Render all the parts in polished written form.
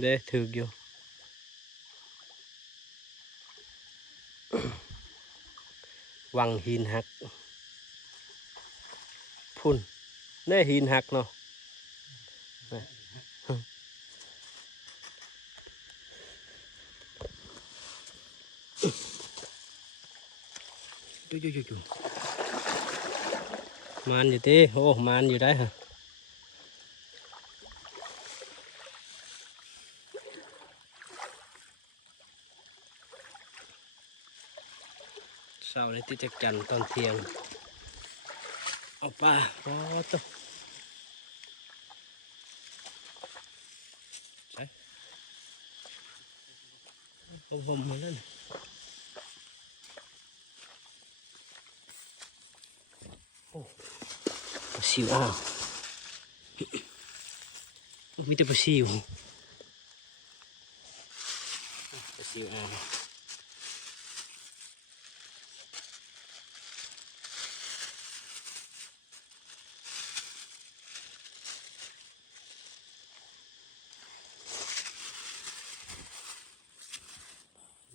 เด้ถืออยู่วังหินหักพุ่นเด้หินหักเนาะจู่มันอยู่ที่โอ้มันอยู่ได้ฮะเช้านี้ที่จะจันตอนเที่ยงออกป่าโอ้ตัวใช่ผมมาแล้วโอ้ปลาซิวอ้าวมีแต่ปลาซิวปลาซิวอ้าว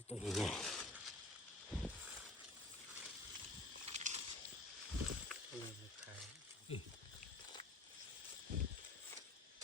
ตัวใหญ่